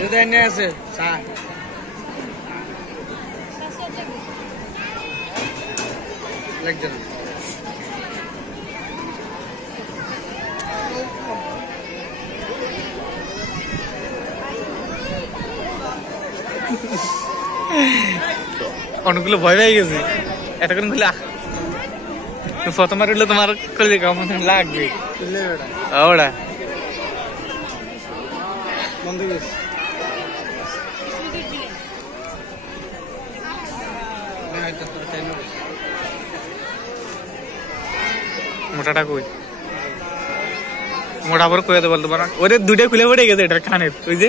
এটা এনে আছে চা লাগছে অনেকগুলো ভয় পেয়ে গেছে এতক্ষণ খুলে প্রথমবার উঠলে তোমার করলে কেমন লাগবে ওরা মোটাটা কই মোটা পরে কয়ে দেবো তোমার ওদের দুটো খুলে পড়ে গেছে এটা কানের ওই যে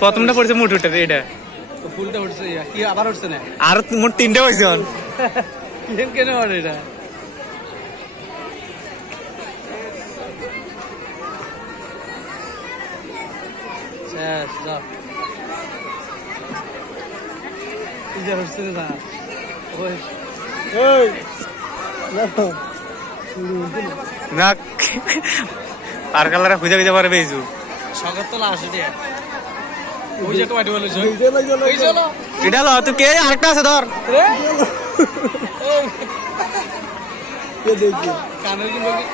প্রথমটা পড়ছে মুঠুটা এটা ফুলটা উঠছে কি আবার উঠছে না আর মোট তিনটা হয়েছে কেন এটা আর কালারা খুঁজে খুঁজে পারবে সকাল তো লাশ এটা লো তুই কে আরেকটা আছে ধর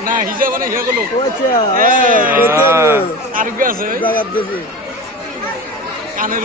না হিসাব মানে হিয়া গেল আরেকটা আছে কানের